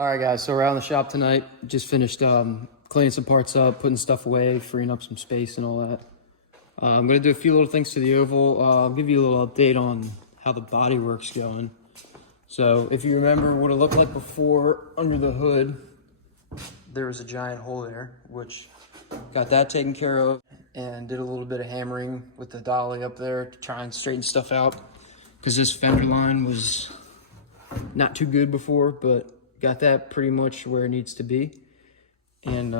All right, guys, so we're out in the shop tonight. Just finished cleaning some parts up, putting stuff away, freeing up some space and all that. I'm going to do a few little things to the oval. I'll give you a little update on how the bodywork's going. So if you remember what it looked like before under the hood, there was a giant hole there, which got that taken care of and did a little bit of hammering with the dolly up there to try and straighten stuff out, because this fender line was not too good before, but got that pretty much where it needs to be. And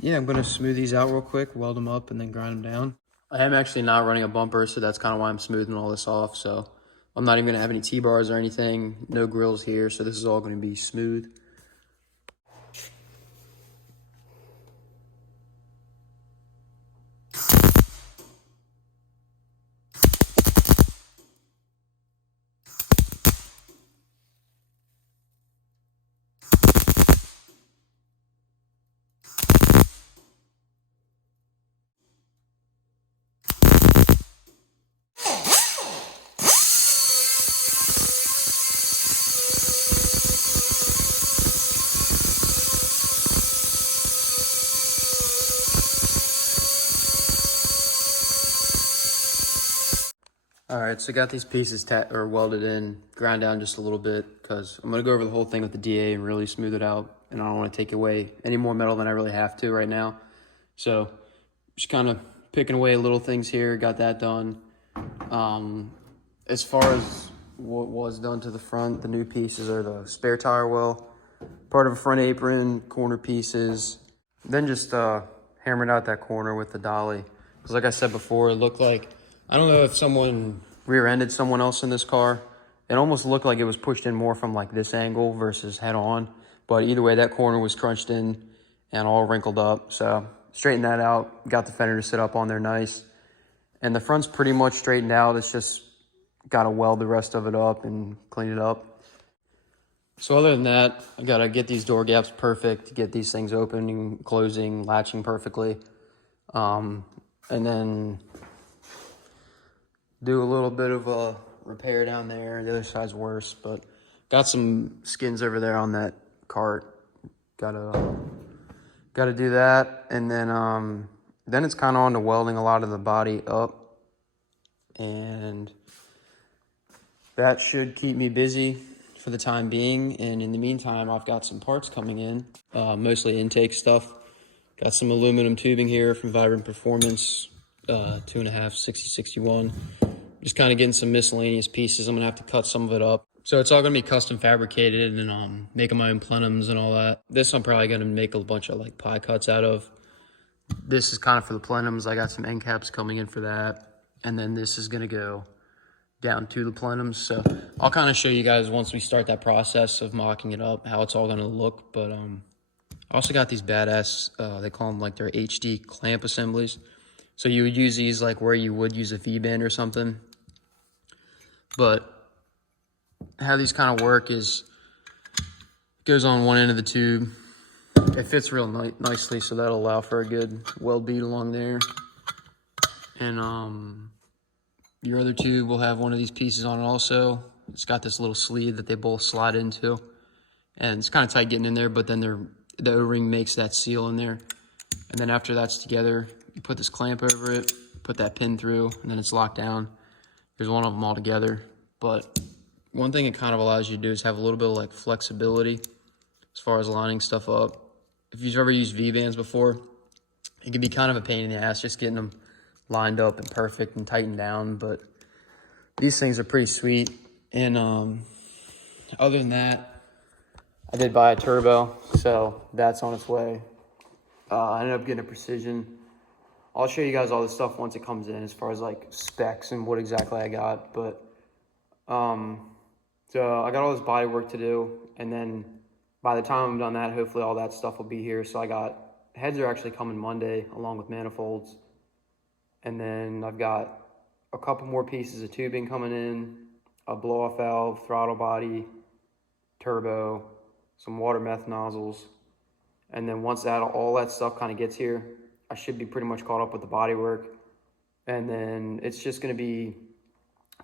yeah, I'm gonna smooth these out real quick, weld them up, and then grind them down. I am actually not running a bumper, so that's kind of why I'm smoothing all this off. So I'm not even gonna have any T-bars or anything, no grills here, so this is all gonna be smooth. All right, so I got these pieces welded in, ground down just a little bit, because I'm gonna go over the whole thing with the DA and really smooth it out, and I don't want to take away any more metal than I really have to right now. So just kind of picking away little things here, got that done. As far as what was done to the front, the new pieces are the spare tire well, part of a front apron, corner pieces, then just hammered out that corner with the dolly. Because like I said before, it looked like, I don't know if someone rear-ended someone else in this car. It almost looked like it was pushed in more from like this angle versus head on. But either way, that corner was crunched in and all wrinkled up. So straightened that out, got the fender to sit up on there nice. And the front's pretty much straightened out. It's just got to weld the rest of it up and clean it up. So other than that, I got to get these door gaps perfect, get these things opening, closing, latching perfectly. And then do a little bit of a repair down there. The other side's worse, but got some skins over there on that cart. Gotta do that, and then it's kind of on to welding a lot of the body up, and that should keep me busy for the time being. And in the meantime, I've got some parts coming in, mostly intake stuff. Got some aluminum tubing here from Vibrant Performance, 2.5 6061. Just kind of getting some miscellaneous pieces. I'm gonna have to cut some of it up. So it's all gonna be custom fabricated, and making my own plenums and all that. This I'm probably gonna make a bunch of like pie cuts out of. This is kind of for the plenums. I got some end caps coming in for that. And then this is gonna go down to the plenums. So I'll kind of show you guys once we start that process of mocking it up, how it's all gonna look. But I also got these badass, they call them like their HD clamp assemblies. So you would use these like where you would use a V-band or something. But how these kind of work is, it goes on one end of the tube. It fits real nicely, so that'll allow for a good weld bead along there. And your other tube will have one of these pieces on it also. It's got this little sleeve that they both slide into. And it's kind of tight getting in there, but then the O-ring makes that seal in there. And then after that's together, you put this clamp over it, put that pin through, and then it's locked down. Here's one of them all together. But one thing it kind of allows you to do is have a little bit of like flexibility as far as lining stuff up. If you've ever used V-bands before, it can be kind of a pain in the ass just getting them lined up and perfect and tightened down. But these things are pretty sweet. And other than that, I did buy a turbo, so that's on its way. I ended up getting a Precision. I'll show you guys all this stuff once it comes in as far as like specs and what exactly I got. But so I got all this body work to do, and then by the time I'm done that, hopefully all that stuff will be here. So I got heads are actually coming Monday along with manifolds, and then I've got a couple more pieces of tubing coming in, a blow off valve, throttle body, turbo, some water meth nozzles. And then once all that stuff kind of gets here, I should be pretty much caught up with the body work. And then it's just going to be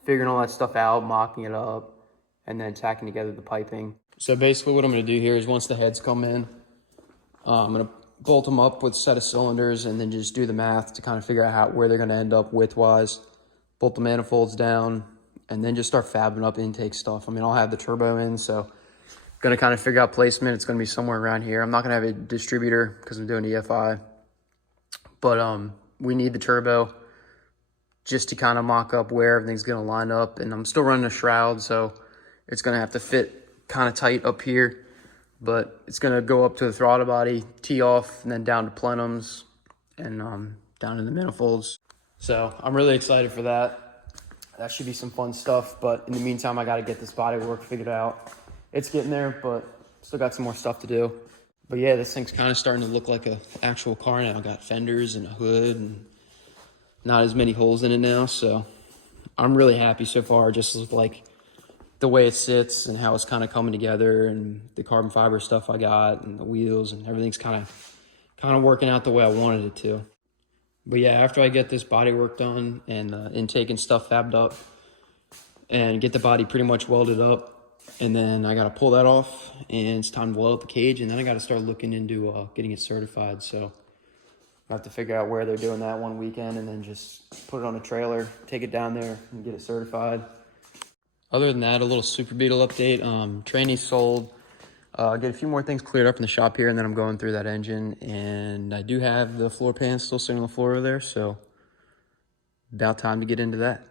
figuring all that stuff out, mocking it up, and then tacking together the piping. So basically what I'm going to do here is once the heads come in, I'm going to bolt them up with a set of cylinders and then just do the math to kind of figure out where they're going to end up width-wise, bolt the manifolds down, and then just start fabbing up intake stuff. I mean, I'll have the turbo in, so going to kind of figure out placement. It's going to be somewhere around here. I'm not going to have a distributor because I'm doing EFI, but we need the turbo just to kind of mock up where everything's going to line up. And I'm still running a shroud, so it's going to have to fit kind of tight up here, but it's going to go up to the throttle body, tee off, and then down to plenums and down to the manifolds. So I'm really excited for that. That should be some fun stuff, but in the meantime, I got to get this bodywork figured out. It's getting there, but still got some more stuff to do. But yeah, this thing's kind of starting to look like an actual car now. Got fenders and a hood and not as many holes in it now, so I'm really happy so far, just with like the way it sits and how it's kind of coming together, and the carbon fiber stuff I got and the wheels, and everything's kind of working out the way I wanted it to. But yeah, after I get this body work done and intake and stuff fabbed up and get the body pretty much welded up, and then I got to pull that off and it's time to weld up the cage, and then I got to start looking into getting it certified. So I have to figure out where they're doing that one weekend and then just put it on a trailer, take it down there and get it certified. Other than that, a little Super Beetle update. Training sold. Get a few more things cleared up in the shop here, and then I'm going through that engine. And I do have the floor pan still sitting on the floor over there, so about time to get into that.